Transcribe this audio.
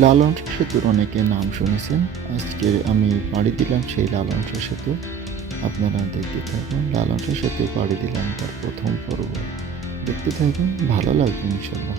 লালন সেতুর অনেকে নাম শুনেছেন। আজকে আমি পাড়ি দিলাম সেই লালন সেতু। আপনারা দেখতে থাকুন, লালন সেতু পাড়ি দিলাম তার প্রথম পর্ব। দেখতে থাকুন, ভালো লাগবে ইনশাল্লাহ।